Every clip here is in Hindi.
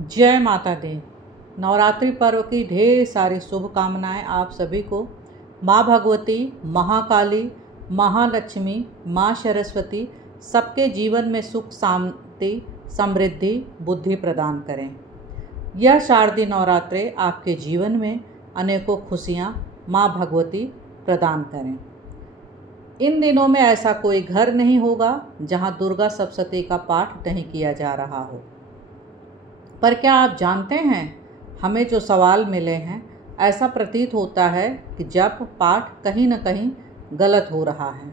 जय माता दी। नवरात्रि पर्व की ढेर सारी शुभकामनाएं आप सभी को। माँ भगवती, महाकाली, महालक्ष्मी, माँ सरस्वती सबके जीवन में सुख, शांति, समृद्धि, बुद्धि प्रदान करें। यह शारदीय नवरात्रे आपके जीवन में अनेकों खुशियाँ माँ भगवती प्रदान करें। इन दिनों में ऐसा कोई घर नहीं होगा जहाँ दुर्गा सप्तशती का पाठ नहीं किया जा रहा हो। पर क्या आप जानते हैं, हमें जो सवाल मिले हैं, ऐसा प्रतीत होता है कि जप पाठ कहीं न कहीं गलत हो रहा है।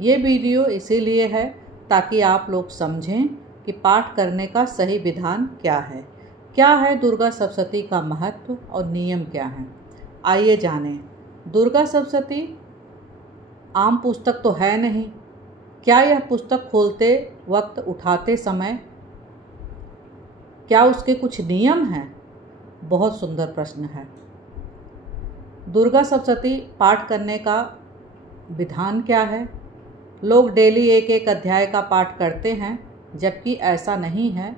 ये वीडियो इसीलिए है ताकि आप लोग समझें कि पाठ करने का सही विधान क्या है दुर्गा सप्तशती का महत्व और नियम क्या है। आइए जानें। दुर्गा सप्तशती आम पुस्तक तो है नहीं। क्या यह पुस्तक खोलते वक्त, उठाते समय, क्या उसके कुछ नियम हैं? बहुत सुंदर प्रश्न है। दुर्गा सप्तशती पाठ करने का विधान क्या है? लोग डेली एक एक अध्याय का पाठ करते हैं, जबकि ऐसा नहीं है।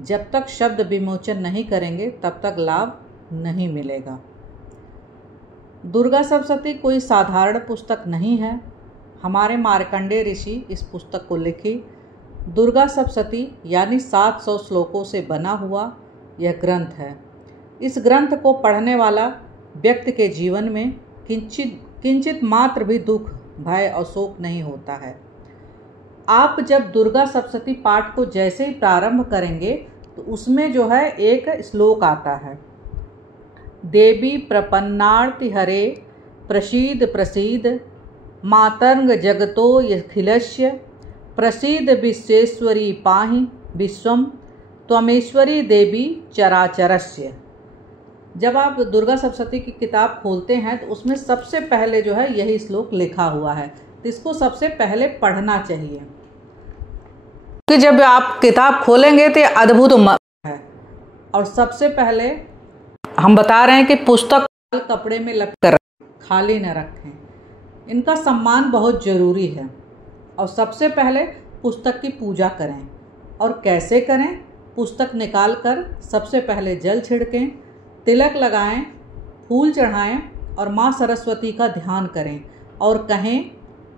जब तक शब्द विमोचन नहीं करेंगे तब तक लाभ नहीं मिलेगा। दुर्गा सप्तशती कोई साधारण पुस्तक नहीं है। हमारे मार्कंडेय ऋषि इस पुस्तक को लिखी। दुर्गा सप्तशती यानी 700 श्लोकों से बना हुआ यह ग्रंथ है। इस ग्रंथ को पढ़ने वाला व्यक्ति के जीवन में किंचित मात्र भी दुख, भय और शोक नहीं होता है। आप जब दुर्गा सप्तशती पाठ को जैसे ही प्रारंभ करेंगे तो उसमें जो है एक श्लोक आता है, देवी प्रपन्नार्ति हरे प्रसीद प्रसीद मातंग जगतो यखिलस्य प्रसीद विश्वेश्वरी पाहि विश्वम त्वमेश्वरी देवी चराचरस्य। जब आप दुर्गा सप्तशती की किताब खोलते हैं तो उसमें सबसे पहले जो है यही श्लोक लिखा हुआ है, तो इसको सबसे पहले पढ़ना चाहिए। कि जब आप किताब खोलेंगे तो अद्भुत है। और सबसे पहले हम बता रहे हैं कि पुस्तक कपड़े में लपेट कर खाली न रखें। इनका सम्मान बहुत ज़रूरी है। और सबसे पहले पुस्तक की पूजा करें। और कैसे करें? पुस्तक निकाल कर सबसे पहले जल छिड़कें, तिलक लगाएं, फूल चढ़ाएं और माँ सरस्वती का ध्यान करें और कहें,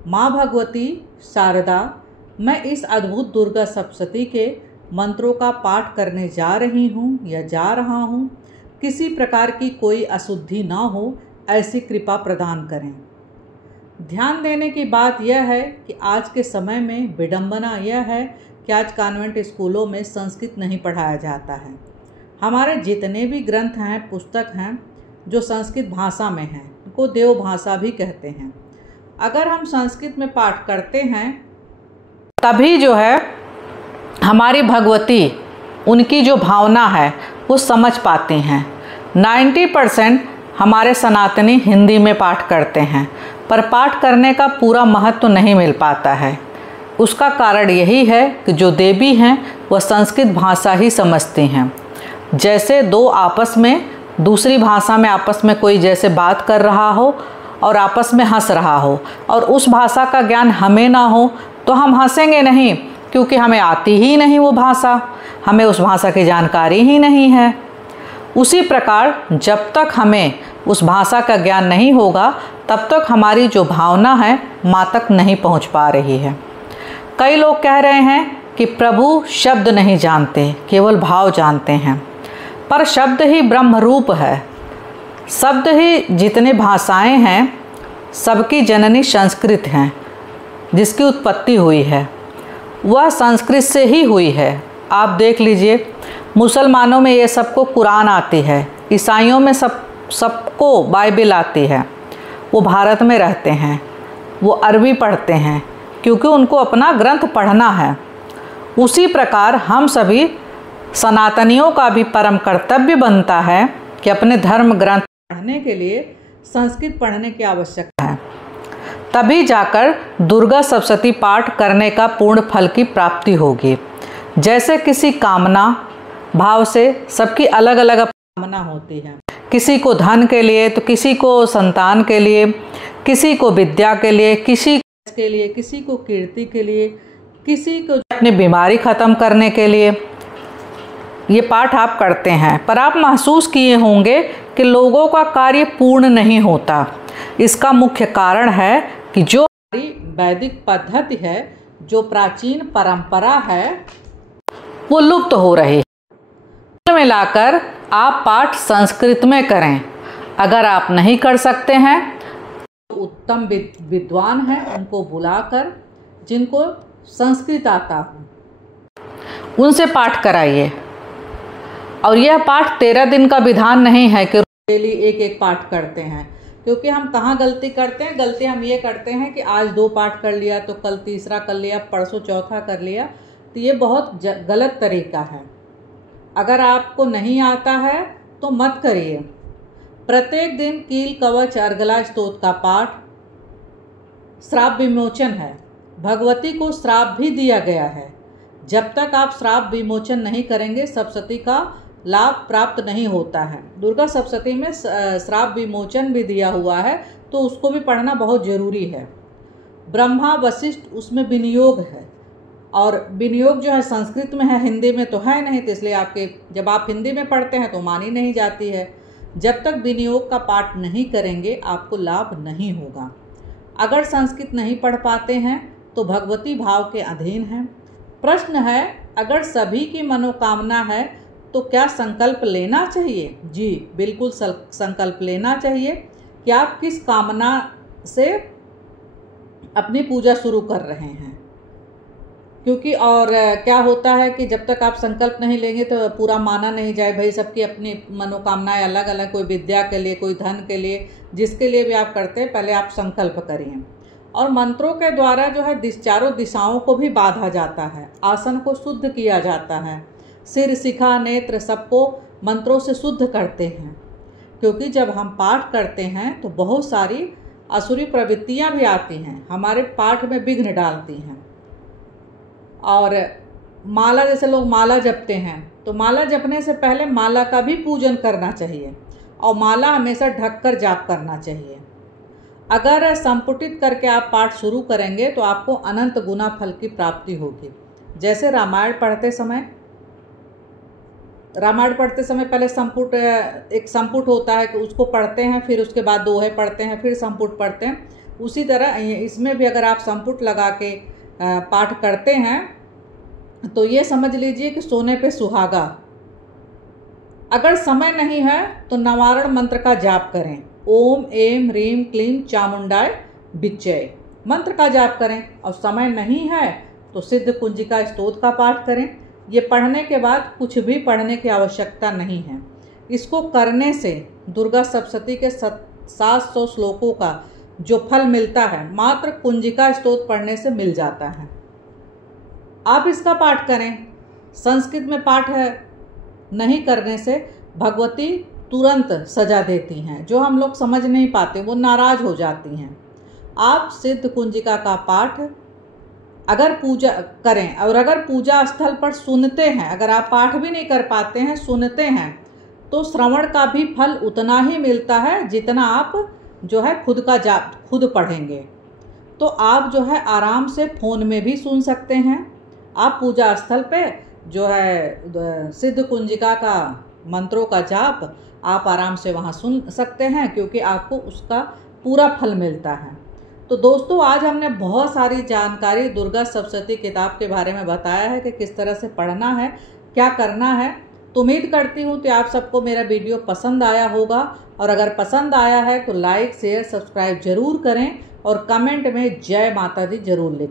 माँ भगवती शारदा, मैं इस अद्भुत दुर्गा सप्तशती के मंत्रों का पाठ करने जा रही हूँ या जा रहा हूँ। किसी प्रकार की कोई अशुद्धि ना हो, ऐसी कृपा प्रदान करें। ध्यान देने की बात यह है कि आज के समय में विडंबना यह है कि आज कॉन्वेंट स्कूलों में संस्कृत नहीं पढ़ाया जाता है। हमारे जितने भी ग्रंथ हैं, पुस्तक हैं जो संस्कृत भाषा में हैं, उनको देव भाषा भी कहते हैं। अगर हम संस्कृत में पाठ करते हैं तभी जो है हमारी भगवती, उनकी जो भावना है वो समझ पाती हैं। 90% हमारे सनातनी हिंदी में पाठ करते हैं, पर पाठ करने का पूरा महत्व नहीं मिल पाता है। उसका कारण यही है कि जो देवी हैं वह संस्कृत भाषा ही समझती हैं। जैसे दो आपस में दूसरी भाषा में आपस में कोई जैसे बात कर रहा हो और आपस में हंस रहा हो और उस भाषा का ज्ञान हमें ना हो तो हम हंसेंगे नहीं, क्योंकि हमें आती ही नहीं वो भाषा, हमें उस भाषा की जानकारी ही नहीं है। उसी प्रकार जब तक हमें उस भाषा का ज्ञान नहीं होगा तब तक हमारी जो भावना है माँ तक नहीं पहुँच पा रही है। कई लोग कह रहे हैं कि प्रभु शब्द नहीं जानते, केवल भाव जानते हैं। पर शब्द ही ब्रह्म रूप है। शब्द ही जितने भाषाएं हैं सबकी जननी संस्कृत हैं। जिसकी उत्पत्ति हुई है वह संस्कृत से ही हुई है। आप देख लीजिए, मुसलमानों में ये सबको कुरान आती है, ईसाइयों में सबको बाइबिल आती है। वो भारत में रहते हैं, वो अरबी पढ़ते हैं क्योंकि उनको अपना ग्रंथ पढ़ना है। उसी प्रकार हम सभी सनातनियों का भी परम कर्तव्य बनता है कि अपने धर्म ग्रंथ पढ़ने के लिए संस्कृत पढ़ने की आवश्यकता है। तभी जाकर दुर्गा सप्तशती पाठ करने का पूर्ण फल की प्राप्ति होगी। जैसे किसी कामना भाव से सबकी अलग अलग कामना होती है। किसी को धन के लिए, तो किसी को संतान के लिए, किसी को विद्या के लिए, किसी को कीर्ति के लिए, किसी को अपनी बीमारी ख़त्म करने के लिए। ये पाठ आप करते हैं, पर आप महसूस किए होंगे कि लोगों का कार्य पूर्ण नहीं होता। इसका मुख्य कारण है कि जो हमारी वैदिक पद्धति है, जो प्राचीन परंपरा है, वो लुप्त हो रही है। कुल मिलाकर आप पाठ संस्कृत में करें। अगर आप नहीं कर सकते हैं, उत्तम विद्वान हैं उनको बुलाकर, जिनको संस्कृत आता हो, उनसे पाठ कराइए। और यह पाठ 13 दिन का विधान नहीं है कि डेली एक एक पाठ करते हैं, क्योंकि हम कहाँ गलती करते हैं। गलती हम ये करते हैं कि आज 2 पाठ कर लिया तो कल तीसरा कर लिया, परसों चौथा कर लिया। तो ये बहुत गलत तरीका है। अगर आपको नहीं आता है तो मत करिए। प्रत्येक दिन कील कवच अर्गला स्तोत्र का पाठ श्राप विमोचन है। भगवती को श्राप भी दिया गया है। जब तक आप श्राप विमोचन नहीं करेंगे, सप्तशती का लाभ प्राप्त नहीं होता है। दुर्गा सप्तशती में श्राप विमोचन भी दिया हुआ है, तो उसको भी पढ़ना बहुत ज़रूरी है। ब्रह्मा वशिष्ठ उसमें विनियोग है, और विनियोग जो है संस्कृत में है, हिंदी में तो है नहीं। तो इसलिए जब आप हिंदी में पढ़ते हैं तो मानी नहीं जाती है। जब तक विनियोग का पाठ नहीं करेंगे, आपको लाभ नहीं होगा। अगर संस्कृत नहीं पढ़ पाते हैं तो भगवती भाव के अधीन हैं। प्रश्न है, अगर सभी की मनोकामना है तो क्या संकल्प लेना चाहिए? जी बिल्कुल संकल्प लेना चाहिए कि आप किस कामना से अपनी पूजा शुरू कर रहे हैं। क्योंकि और क्या होता है कि जब तक आप संकल्प नहीं लेंगे तो पूरा माना नहीं जाए। भाई सबकी अपनी मनोकामनाएं अलग अलग, कोई विद्या के लिए, कोई धन के लिए, जिसके लिए भी आप करते हैं, पहले आप संकल्प करिए। और मंत्रों के द्वारा जो है चारों दिशाओं को भी बांधा जाता है, आसन को शुद्ध किया जाता है, सिर शिखा नेत्र सबको मंत्रों से शुद्ध करते हैं। क्योंकि जब हम पाठ करते हैं तो बहुत सारी असुरी प्रवृत्तियां भी आती हैं, हमारे पाठ में विघ्न डालती हैं। और माला, जैसे लोग माला जपते हैं, तो माला जपने से पहले माला का भी पूजन करना चाहिए, और माला हमेशा ढककर जाप करना चाहिए। अगर संपुटित करके आप पाठ शुरू करेंगे तो आपको अनंत गुना फल की प्राप्ति होगी। जैसे रामायण पढ़ते समय पहले एक संपुट होता है कि उसको पढ़ते हैं, फिर उसके बाद दोहे पढ़ते हैं, फिर संपुट पढ़ते हैं। उसी तरह इसमें भी अगर आप संपुट लगा के पाठ करते हैं तो ये समझ लीजिए कि सोने पे सुहागा। अगर समय नहीं है तो नवारण मंत्र का जाप करें। ओम एम ह्रीम क्लीम चामुंडाय विच्चय मंत्र का जाप करें। और समय नहीं है तो सिद्ध कुंजिका स्तोत्र का पाठ करें। ये पढ़ने के बाद कुछ भी पढ़ने की आवश्यकता नहीं है। इसको करने से दुर्गा सप्तशती के 700 श्लोकों का जो फल मिलता है, मात्र कुंजिका स्तोत्र पढ़ने से मिल जाता है। आप इसका पाठ करें। संस्कृत में पाठ नहीं करने से भगवती तुरंत सजा देती हैं। जो हम लोग समझ नहीं पाते, वो नाराज हो जाती हैं। आप सिद्ध कुंजिका का पाठ अगर पूजा करें, और अगर पूजा स्थल पर सुनते हैं, अगर आप पाठ भी नहीं कर पाते हैं, सुनते हैं, तो श्रवण का भी फल उतना ही मिलता है जितना आप जो है खुद पढ़ेंगे। तो आप जो है आराम से फ़ोन में भी सुन सकते हैं। आप पूजा स्थल पे जो है सिद्ध कुंजिका का मंत्रों का जाप आप आराम से वहाँ सुन सकते हैं, क्योंकि आपको उसका पूरा फल मिलता है। तो दोस्तों, आज हमने बहुत सारी जानकारी दुर्गा सप्तशती किताब के बारे में बताया है कि किस तरह से पढ़ना है, क्या करना है। तो उम्मीद करती हूँ कि आप सबको मेरा वीडियो पसंद आया होगा, और अगर पसंद आया है तो लाइक शेयर सब्सक्राइब जरूर करें, और कमेंट में जय माता दी जरूर लिखें।